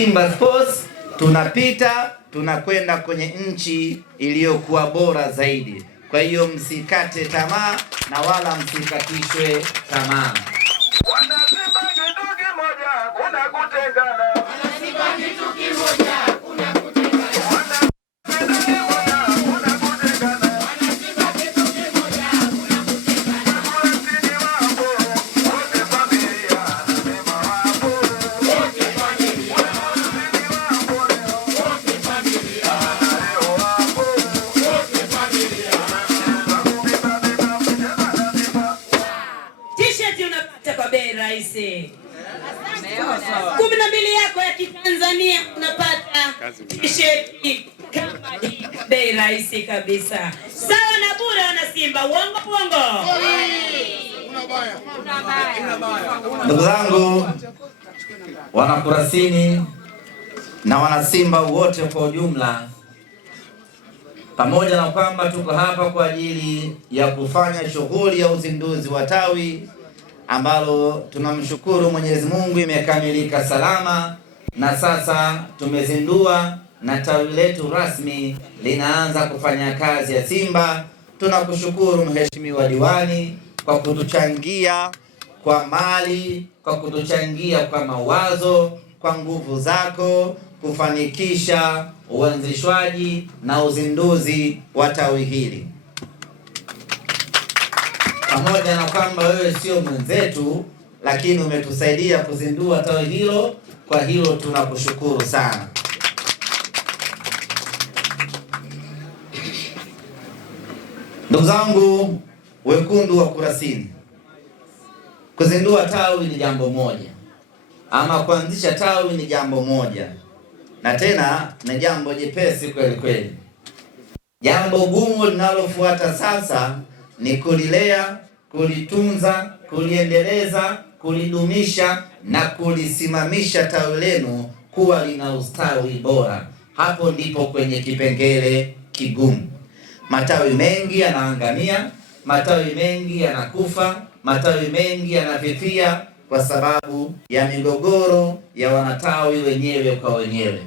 Simba Sports tunapita, tunakwenda kwenye nchi iliyokuwa bora zaidi. Kwa hiyo msikate tamaa na wala msikatishwe tamaa. Bei rahisi 12 yako ya Kitanzania unapata t-shirt kama hii bei rahisi kabisa, sawa na bure. Wana Simba, uongo uongo? Ndugu zangu wana Kurasini na wana Simba wote kwa ujumla, pamoja na kwamba tuko hapa kwa ajili ya kufanya shughuli ya uzinduzi wa tawi ambalo tunamshukuru Mwenyezi Mungu imekamilika salama, na sasa tumezindua na tawi letu rasmi linaanza kufanya kazi ya Simba. Tunakushukuru Mheshimiwa Diwani kwa kutuchangia kwa mali, kwa kutuchangia kwa mawazo, kwa nguvu zako kufanikisha uanzishwaji na uzinduzi wa tawi hili. Pamoja na kwamba wewe sio mwenzetu, lakini umetusaidia kuzindua tawi hilo. Kwa hilo tunakushukuru sana. Ndugu zangu wekundu wa Kurasini, kuzindua tawi ni jambo moja, ama kuanzisha tawi ni jambo moja, na tena ni jambo jepesi kweli kweli. Jambo gumu linalofuata sasa ni kulilea, kulitunza, kuliendeleza, kulidumisha na kulisimamisha tawi lenu kuwa lina ustawi bora. Hapo ndipo kwenye kipengele kigumu. Matawi mengi yanaangamia, matawi mengi yanakufa, matawi mengi yanafifia kwa sababu ya migogoro ya wanatawi wenyewe kwa wenyewe.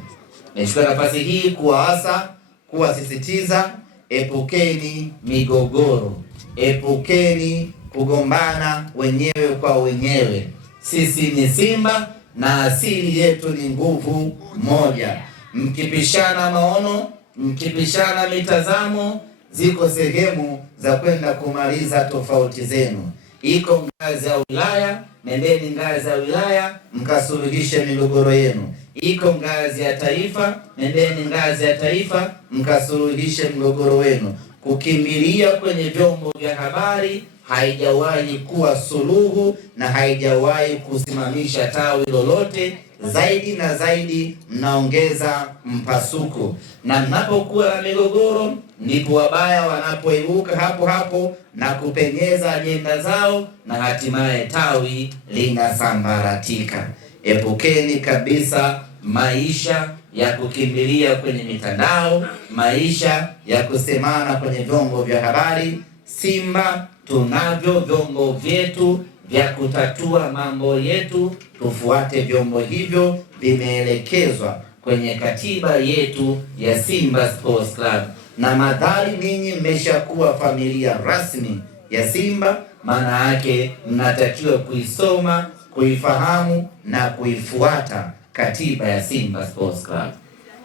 Nichukue nafasi hii kuwaasa, kuwasisitiza, epukeni migogoro. Epukeni kugombana wenyewe kwa wenyewe. Sisi ni Simba na asili yetu ni nguvu moja. Mkipishana maono, mkipishana mitazamo, ziko sehemu za kwenda kumaliza tofauti zenu. Iko ngazi ya wilaya, nendeni ngazi ya wilaya mkasuluhishe migogoro yenu. Iko ngazi ya taifa, nendeni ngazi ya taifa mkasuluhishe mgogoro wenu. Kukimbilia kwenye vyombo vya habari haijawahi kuwa suluhu na haijawahi kusimamisha tawi lolote. Zaidi na zaidi mnaongeza mpasuko, na mnapokuwa na migogoro ndipo wabaya wanapoibuka hapo hapo na kupenyeza ajenda zao na hatimaye tawi linasambaratika. Epukeni kabisa maisha ya kukimbilia kwenye mitandao, maisha ya kusemana kwenye vyombo vya habari. Simba tunavyo vyombo vyetu vya kutatua mambo yetu, tufuate vyombo hivyo. Vimeelekezwa kwenye katiba yetu ya Simba Sports Club, na madhari ninyi mmeshakuwa familia rasmi ya Simba, maana yake mnatakiwa kuisoma, kuifahamu na kuifuata katiba ya Simba Sports Club.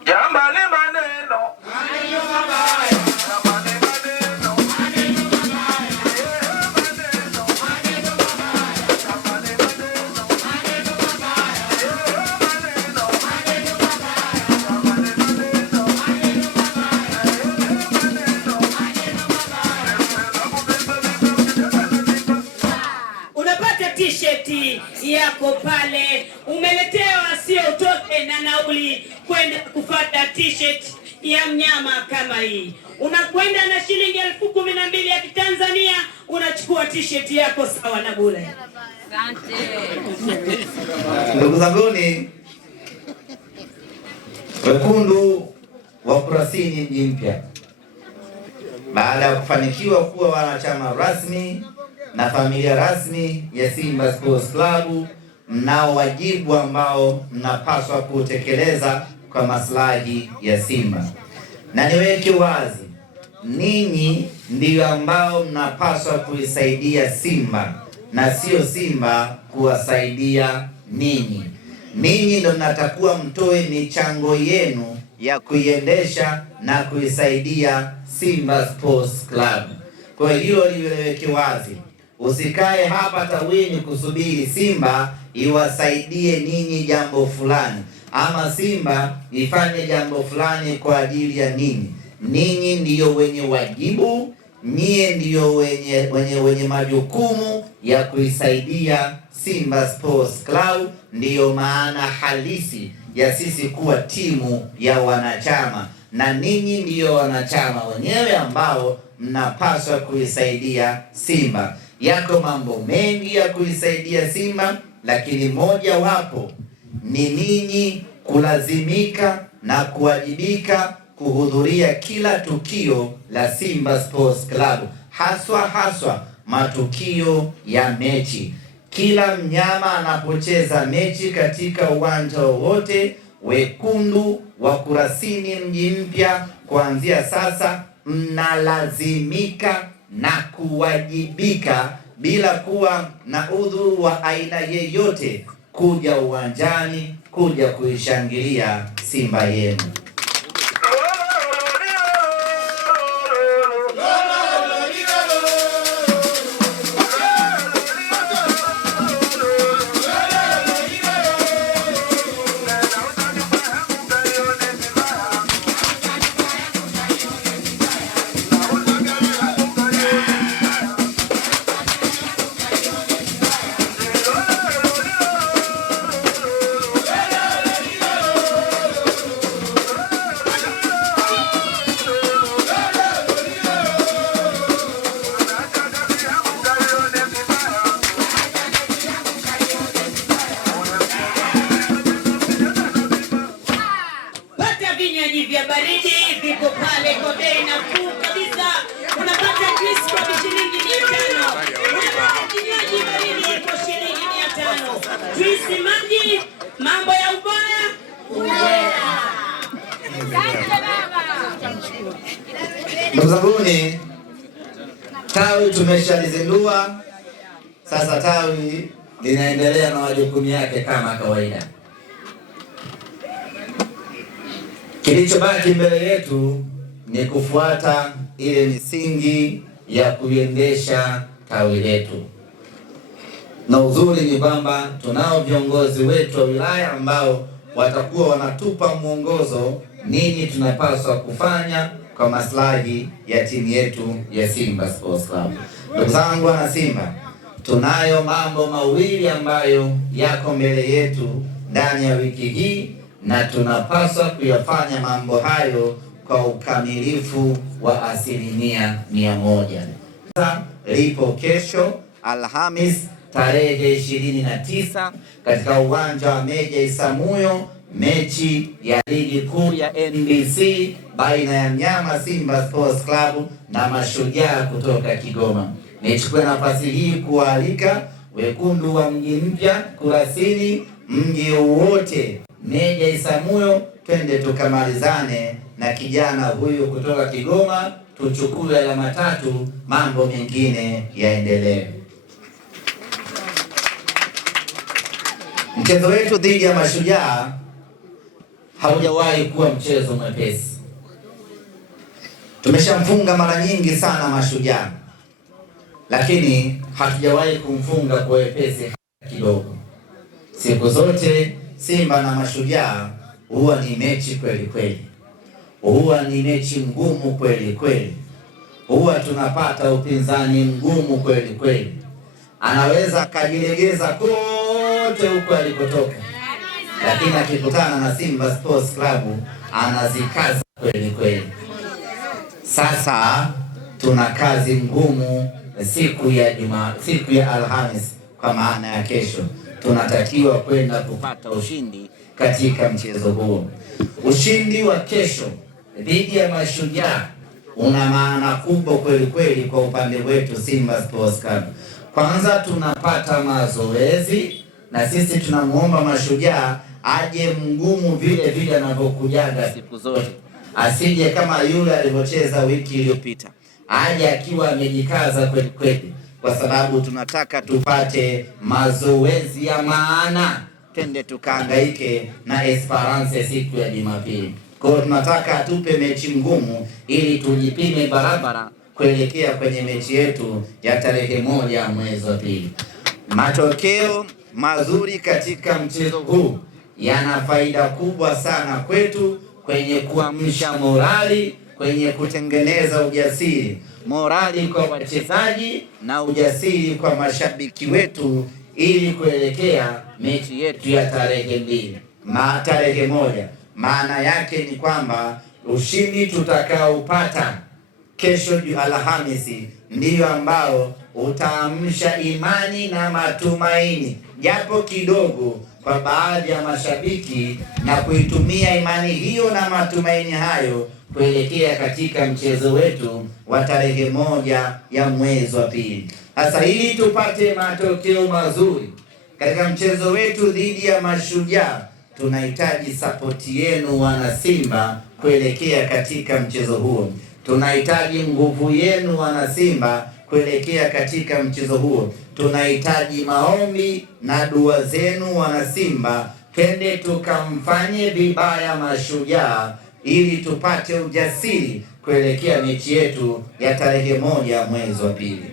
Jamani maneno hayo mabaya. T-shirt yako pale umeletewa, sio utoke na nauli kwenda kufuata t-shirt ya mnyama kama hii. Unakwenda na shilingi 12,000 ya Kitanzania, unachukua t-shirt yako sawa na bure. Asante. Ndugu zanguni wekundu wa Kurasini mji mpya, baada ya kufanikiwa kuwa wanachama rasmi na familia rasmi ya Simba Sports Club, mnao wajibu ambao mnapaswa kutekeleza kwa maslahi ya Simba, na niweke wazi, ninyi ndio ambao mnapaswa kuisaidia Simba na sio Simba kuwasaidia ninyi. Ninyi ndio mnatakuwa mtoe michango yenu ya kuiendesha na kuisaidia Simba Sports Club. Kwa hiyo liweke wazi, usikae hapa tawini kusubiri Simba iwasaidie ninyi jambo fulani, ama Simba ifanye jambo fulani kwa ajili ya ninyi. Ninyi ndiyo wenye wajibu, nyie ndiyo wenye majukumu ya kuisaidia Simba Sports Club. Ndiyo maana halisi ya sisi kuwa timu ya wanachama, na ninyi ndiyo wanachama wenyewe ambao mnapaswa kuisaidia Simba. Yako mambo mengi ya kuisaidia Simba, lakini moja wapo ni ninyi kulazimika na kuwajibika kuhudhuria kila tukio la Simba Sports Club, haswa matukio ya mechi. Kila mnyama anapocheza mechi katika uwanja wowote, wekundu wa Kurasini Mji Mpya, kuanzia sasa mnalazimika na kuwajibika bila kuwa na udhuru wa aina yeyote kuja uwanjani, kuja kuishangilia Simba yenu. Vya baridi viko pale kwa bei nafuu kabisa. Unapata juice kwa shilingi 500. Unapata kinywaji baridi kwa shilingi 500. Juice maji, mambo ya ubaya. Ndugu zanguni, tawi tumeshalizindua. Sasa tawi linaendelea na majukumu yake kama kawaida. Kilichobaki mbele yetu ni kufuata ile misingi ya kuiendesha tawi letu, na uzuri ni kwamba tunao viongozi wetu wa wilaya ambao watakuwa wanatupa mwongozo nini tunapaswa kufanya kwa maslahi ya timu yetu ya Simba Sports Club. Ndugu zangu wana Simba, tunayo mambo mawili ambayo yako mbele yetu ndani ya wiki hii, na tunapaswa kuyafanya mambo hayo kwa ukamilifu wa 100%. Lipo kesho Alhamis tarehe 29 katika uwanja wa Meja Isamuyo, mechi ya ligi kuu ya NBC baina ya mnyama Simba Sports Club na Mashujaa kutoka Kigoma. Nichukue nafasi hii kualika wekundu wa Mji Mpya, Kurasini, mji wote, Meja Isamuyo, twende tukamalizane na kijana huyu kutoka Kigoma, tuchukue alama 3, mambo mengine yaendelee. Mchezo wetu dhidi ya Mashujaa haujawahi kuwa mchezo mwepesi. Tumeshamfunga mara nyingi sana Mashujaa, lakini hatujawahi kumfunga kwa wepesi kidogo. Siku zote Simba na Mashujaa huwa ni mechi kweli kweli, huwa ni mechi ngumu kweli kweli, huwa tunapata upinzani mgumu kweli kweli. Anaweza akajilegeza kote huko alikotoka, lakini akikutana na Simba Sports Club anazikaza kweli kweli. Sasa tuna kazi ngumu siku ya Alhamis, kwa maana ya kesho tunatakiwa kwenda kupata ushindi katika mchezo huo. Ushindi wa kesho dhidi ya Mashujaa una maana kubwa kweli kweli kwa upande wetu Simba Sports Club. Kwanza tunapata mazoezi na sisi tunamuomba Mashujaa aje mgumu vile vile anavyokujaga siku zote, asije kama yule alivyocheza wiki iliyopita, aje akiwa amejikaza kweli kweli, kwa sababu tunataka tupate mazoezi ya maana, twende tukahangaike na Esperance siku ya Jumapili. Kwa hiyo tunataka atupe mechi ngumu ili tujipime barabara kuelekea kwenye mechi yetu ya tarehe 1 mwezi wa pili. Matokeo mazuri katika mchezo huu yana faida kubwa sana kwetu kwenye kuamsha morali, kwenye kutengeneza ujasiri, morali kwa wachezaji na ujasiri kwa mashabiki wetu, ili kuelekea mechi yetu ya tarehe 1. Maana yake ni kwamba ushindi tutakaopata kesho Alhamisi ndiyo ambao utaamsha imani na matumaini japo kidogo kwa baadhi ya mashabiki, na kuitumia imani hiyo na matumaini hayo kuelekea katika mchezo wetu wa tarehe 1 ya mwezi wa pili. Sasa ili tupate matokeo mazuri katika mchezo wetu dhidi ya Mashujaa, tunahitaji sapoti yenu wana Simba kuelekea katika mchezo huo. Tunahitaji nguvu yenu wana Simba kuelekea katika mchezo huo. Tunahitaji maombi na dua zenu wana Simba, twende tukamfanye vibaya Mashujaa ili tupate ujasiri kuelekea mechi yetu ya tarehe 1 mwezi wa pili.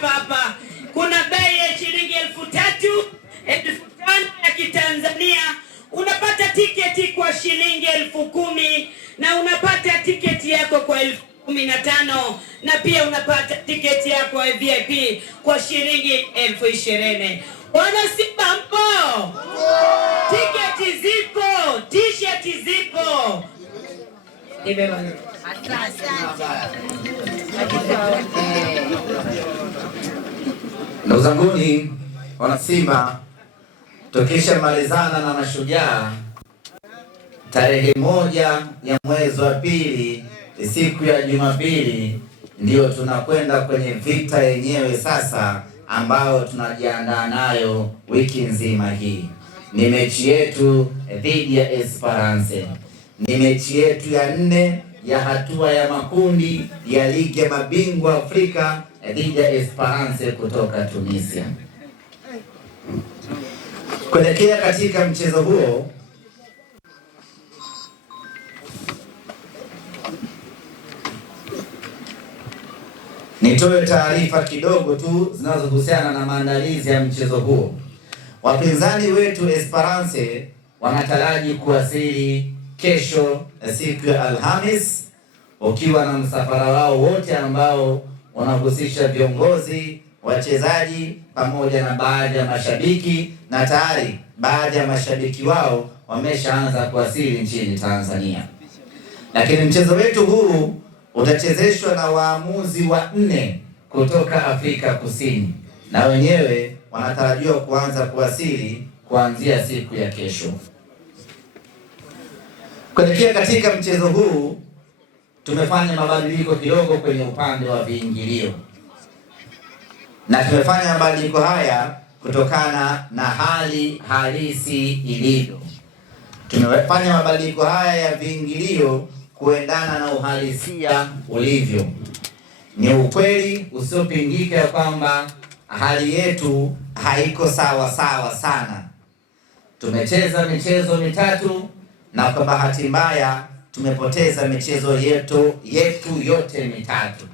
Hapa kuna bei ya shilingi 3,000, 5,000 ya Kitanzania. Unapata tiketi kwa shilingi 10,000 na unapata tiketi yako kwa 15,000, na pia unapata tiketi yako ya VIP kwa shilingi 20,000. Wana Simba mpo? Tiketi zipo, t-shirt zipo. Ndugu zanguni wana Simba, tukisha malizana na Mashujaa tarehe 1 ya mwezi wa pili, siku ya Jumapili, ndio tunakwenda kwenye vita yenyewe sasa, ambao tunajiandaa nayo wiki nzima hii. Ni mechi yetu dhidi ya Esperance. Ni mechi yetu ya 4 ya hatua ya makundi ya ligi ya mabingwa Afrika dhidi ya Esperance kutoka Tunisia. Kuelekea katika mchezo huo, nitoe taarifa kidogo tu zinazohusiana na maandalizi ya mchezo huo. Wapinzani wetu Esperance wanataraji kuwasili kesho siku ya Alhamis, ukiwa na msafara wao wote ambao wanahusisha viongozi, wachezaji pamoja na baadhi ya mashabiki, na tayari baadhi ya mashabiki wao wameshaanza kuwasili nchini Tanzania. Lakini mchezo wetu huu utachezeshwa na waamuzi wa 4 kutoka Afrika Kusini, na wenyewe wanatarajiwa kuanza kuwasili kuanzia siku ya kesho. Kuelekea katika mchezo huu, tumefanya mabadiliko kidogo kwenye upande wa viingilio, na tumefanya mabadiliko haya kutokana na hali halisi ilivyo. Tumefanya mabadiliko haya ya viingilio kuendana na uhalisia ulivyo. Ni ukweli usiopingika ya kwamba hali yetu haiko sawa sana. Tumecheza michezo mitatu na kwa bahati mbaya tumepoteza michezo yetu yote mitatu.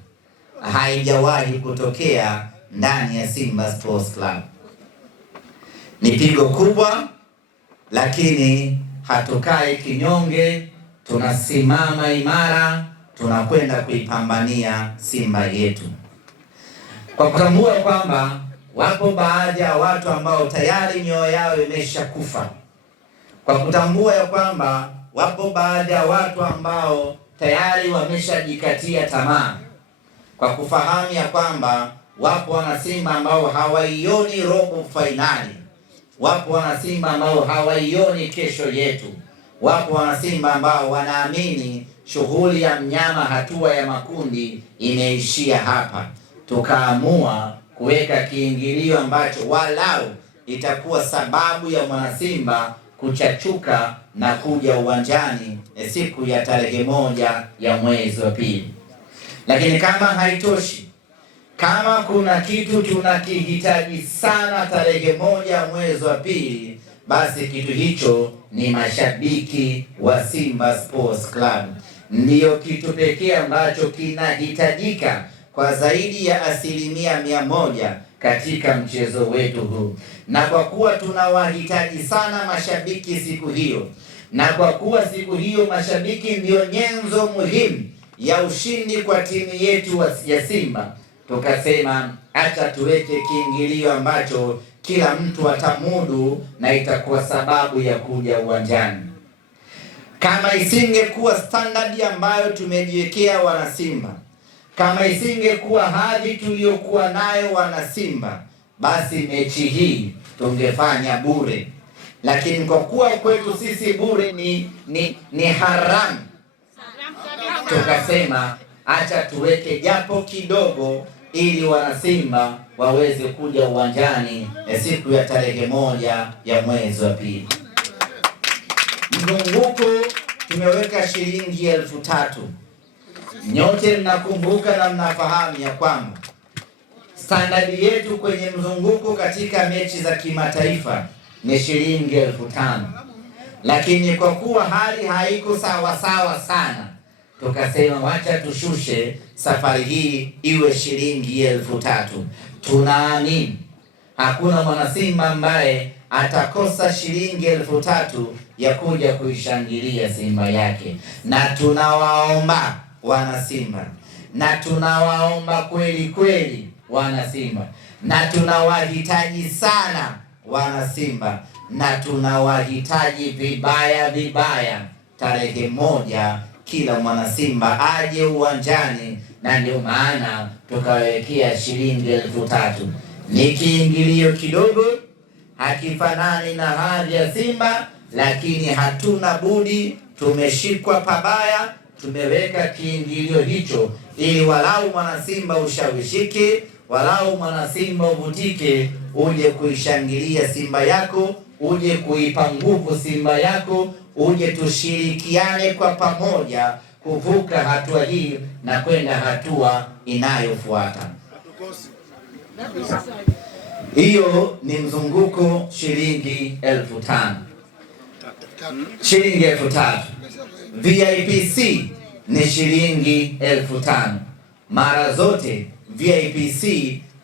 Haijawahi kutokea ndani ya Simba Sports Club. Ni pigo kubwa, lakini hatukai kinyonge, tunasimama imara, tunakwenda kuipambania Simba yetu, kwa kutambua kwamba wapo baadhi ya watu ambao tayari mioyo yao imeshakufa, kwa kutambua ya kwamba wapo baadhi ya watu ambao tayari wameshajikatia tamaa, kwa kufahamu ya kwamba wapo wanasimba ambao hawaioni robo fainali, wapo wanasimba ambao hawaioni kesho yetu, wapo wanasimba ambao wanaamini shughuli ya mnyama hatua ya makundi imeishia hapa. Tukaamua kuweka kiingilio ambacho walau itakuwa sababu ya mwanasimba kuchachuka na kuja uwanjani siku ya tarehe 1 ya mwezi wa pili. Lakini kama haitoshi, kama kuna kitu tunakihitaji sana tarehe 1 mwezi wa pili, basi kitu hicho ni mashabiki wa Simba Sports Club. Ndiyo kitu pekee ambacho kinahitajika kwa zaidi ya 100% katika mchezo wetu huu. Na kwa kuwa tunawahitaji sana mashabiki siku hiyo, na kwa kuwa siku hiyo mashabiki ndiyo nyenzo muhimu ya ushindi kwa timu yetu ya Simba, tukasema acha tuweke kiingilio ambacho kila mtu atamudu na itakuwa sababu ya kuja uwanjani. Kama isingekuwa standard ambayo tumejiwekea wanasimba, kama isingekuwa hadhi tuliyokuwa nayo wanasimba, basi mechi hii tungefanya bure. Lakini kwa kuwa kwetu sisi bure ni haramu, tukasema acha tuweke japo kidogo ili wanasimba waweze kuja uwanjani siku ya tarehe 1 ya mwezi wa pili. Mzunguko tumeweka shilingi 3,000. Nyote mnakumbuka na mnafahamu ya kwamba standard yetu kwenye mzunguko katika mechi za kimataifa ni shilingi 5,000. Lakini kwa kuwa hali haiko sawa sana, tukasema wacha tushushe safari hii iwe shilingi 3,000. Tunaamini hakuna mwanasimba ambaye atakosa shilingi 3,000 ya kuja kuishangilia Simba yake. Na tunawaomba wanasimba, na tunawaomba kweli wanasimba, na tunawahitaji sana wanasimba, na tunawahitaji vibaya tarehe 1 kila mwanasimba aje uwanjani. Na ndio maana tukawekea shilingi 3,000. Ni kiingilio kidogo, hakifanani na hadhi ya Simba, lakini hatuna budi, tumeshikwa pabaya, tumeweka kiingilio hicho ili walau mwanasimba ushawishike, walau mwanasimba uvutike, uje kuishangilia Simba yako, uje kuipa nguvu Simba yako, uje tushirikiane kwa pamoja kuvuka hatua hii na kwenda hatua inayofuata. Hiyo ni mzunguko shilingi 5,000. Shilingi 3,000. VIPC ni shilingi 5,000. Mara zote VIPC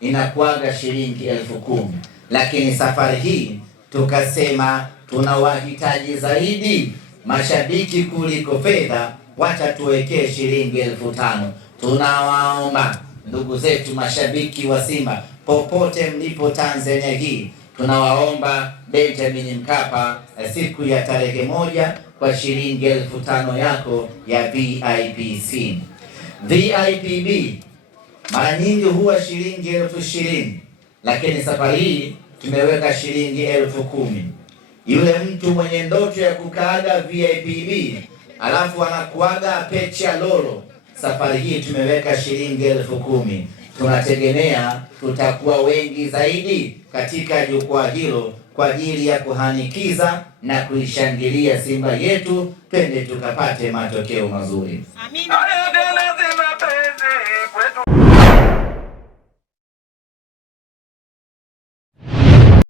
inakuaga shilingi 10,000. Lakini safari hii tukasema tunawahitaji zaidi mashabiki kuliko fedha, wacha tuwekee shilingi 5,000. Tunawaomba ndugu zetu mashabiki wa Simba popote mlipo Tanzania hii, tunawaomba Benjamin Mkapa siku ya tarehe 1 kwa shilingi 5,000 yako ya VIPC. VIPB mara nyingi huwa shilingi 20,000, lakini safari hii tumeweka shilingi 10,000. Yule mtu mwenye ndoto ya kukaaga VIPB alafu anakuaga pecha lolo, safari hii tumeweka shilingi 10,000. Tunategemea tutakuwa wengi zaidi katika jukwaa hilo kwa ajili ya kuhanikiza na kuishangilia Simba yetu, twende tukapate matokeo mazuri. Amina.